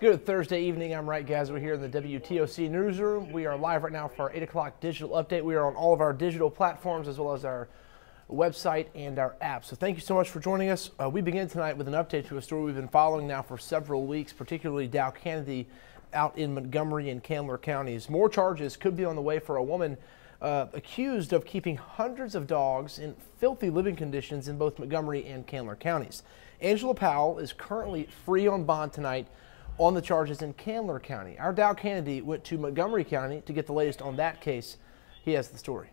Good Thursday evening. I'm Wright Gazzo here in the WTOC newsroom. We are live right now for our 8 o'clock digital update. We are on all of our digital platforms as well as our website and our app. So thank you so much for joining us. We begin tonight with an update to a story we've been following now for several weeks, particularly Dow Kennedy out in Montgomery and Candler counties. More charges could be on the way for a woman accused of keeping hundreds of dogs in filthy living conditions in both Montgomery and Candler counties. Angela Powell is currently free on bond tonight on the charges in Candler County. Our Dow Kennedy went to Montgomery County to get the latest on that case. He has the story.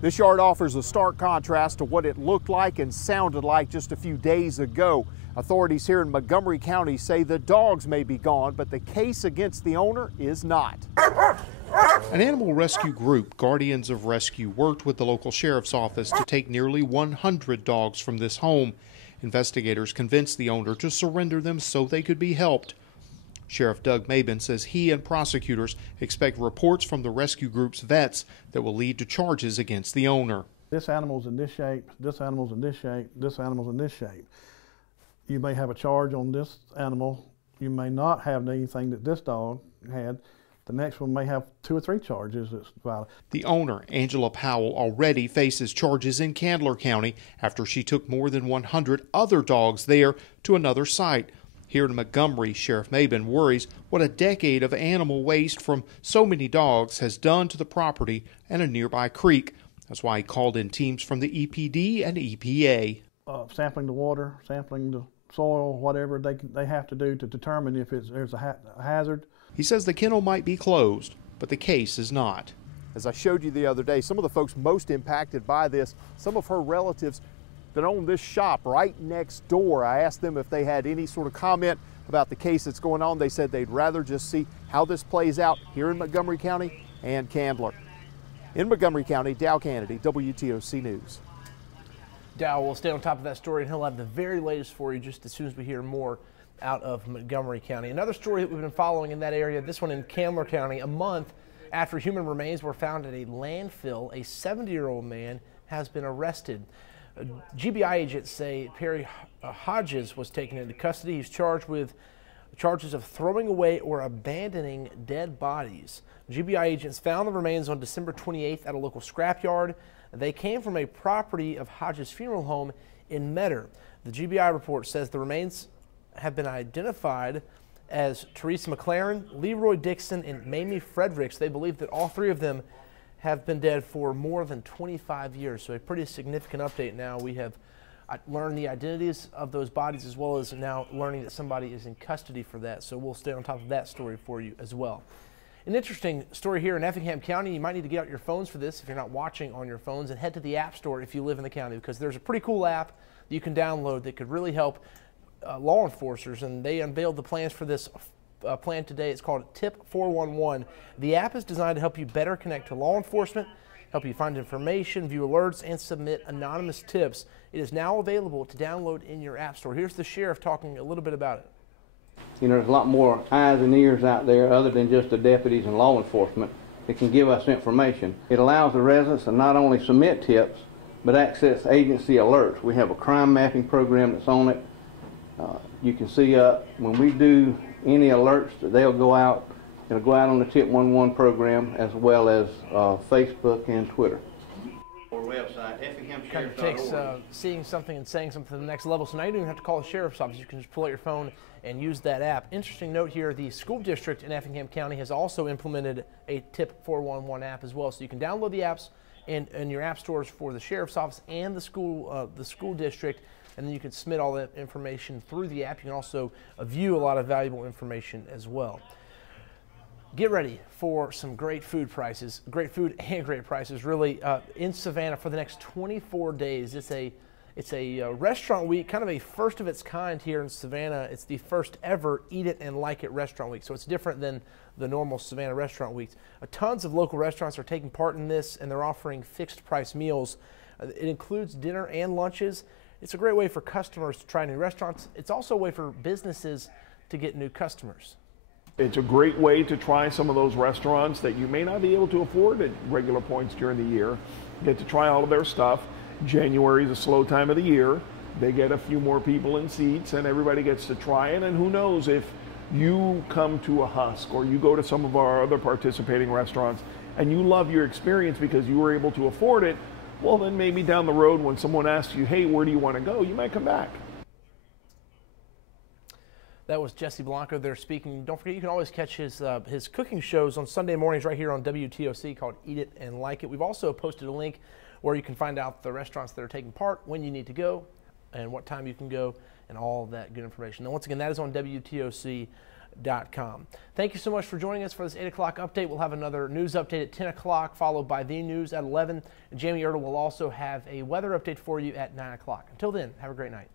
This yard offers a stark contrast to what it looked like and sounded like just a few days ago. Authorities here in Montgomery County say the dogs may be gone, but the case against the owner is not. An animal rescue group, Guardians of Rescue, worked with the local sheriff's office to take nearly 100 dogs from this home. Investigators convinced the owner to surrender them so they could be helped. Sheriff Doug Mabin says he and prosecutors expect reports from the rescue group's vets that will lead to charges against the owner. This animal's in this shape, this animal's in this shape, this animal's in this shape. You may have a charge on this animal. You may not have anything that this dog had. The next one may have 2 or 3 charges that's valid. The owner, Angela Powell, already faces charges in Candler County after she took more than 100 other dogs there to another site. Here in Montgomery, Sheriff Mabin worries what a decade of animal waste from so many dogs has done to the property and a nearby creek. That's why he called in teams from the EPD and EPA. Sampling the water, sampling the soil, whatever they have to do to determine if there's a hazard. He says the kennel might be closed, but the case is not. As I showed you the other day, some of the folks most impacted by this, some of her relatives that own this shop right next door. I asked them if they had any sort of comment about the case that's going on. They said they'd rather just see how this plays out here in Montgomery County and Candler. In Montgomery County, Dow Kennedy, WTOC News. Dow will stay on top of that story, and he'll have the very latest for you just as soon as we hear more out of Montgomery County. Another story that we've been following in that area, this one in Candler County, a month after human remains were found at a landfill, a 70-year-old man has been arrested. GBI agents say Perry Hodges was taken into custody. He's charged with charges of throwing away or abandoning dead bodies. GBI agents found the remains on December 28th at a local scrapyard. They came from a property of Hodges' funeral home in Metter. The GBI report says the remains have been identified as Teresa McLaren, Leroy Dixon, and Mamie Fredericks. They believe that all 3 of them have been dead for more than 25 years. So a pretty significant update now. We have learned the identities of those bodies as well as now learning that somebody is in custody for that. So we'll stay on top of that story for you as well. An interesting story here in Effingham County. You might need to get out your phones for this if you're not watching on your phones, and head to the App Store if you live in the county, because there's a pretty cool app that you can download that could really help law enforcers, and they unveiled the plans for this plan today. It's called Tip 411. The app is designed to help you better connect to law enforcement, help you find information, view alerts, and submit anonymous tips. It is now available to download in your App Store. Here's the sheriff talking a little bit about it. You know, there's a lot more eyes and ears out there other than just the deputies and law enforcement that can give us information. It allows the residents to not only submit tips, but access agency alerts. We have a crime mapping program that's on it. You can see when we do any alerts, they'll go out. It'll go out on the Tip 111 program as well as Facebook and Twitter. Or website, kind of takes seeing something and saying something to the next level. So now you don't even have to call the sheriff's office. You can just pull out your phone and use that app. Interesting note here, the school district in Effingham County has also implemented a Tip 411 app as well. So you can download the apps in your app stores for the sheriff's office and the school district, and then you can submit all that information through the app. You can also view a lot of valuable information as well. Get ready for some great food prices, great food and great prices really in Savannah for the next 24 days. It's a restaurant week, kind of a first of its kind here in Savannah. It's the first ever Eat It and Like It restaurant week, so it's different than the normal Savannah restaurant weeks. Tons of local restaurants are taking part in this, and they're offering fixed price meals. It includes dinner and lunches. It's a great way for customers to try new restaurants. It's also a way for businesses to get new customers. It's a great way to try some of those restaurants that you may not be able to afford at regular points during the year. Get to try all of their stuff. January is a slow time of the year. they get a few more people in seats and everybody gets to try it. And who knows, if you come to a Husk or you go to some of our other participating restaurants and you love your experience because you were able to afford it, well, then maybe down the road when someone asks you, hey, where do you want to go, you might come back. That was Jesse Blanco there speaking. Don't forget, you can always catch his cooking shows on Sunday mornings right here on WTOC called Eat It and Like It. We've also posted a link where you can find out the restaurants that are taking part, when you need to go, and what time you can go, and all of that good information. And once again, that is on WTOC.com. Thank you so much for joining us for this 8 o'clock update. We'll have another news update at 10 o'clock, followed by the news at 11. And Jamie Ertel will also have a weather update for you at 9 o'clock. Until then, have a great night.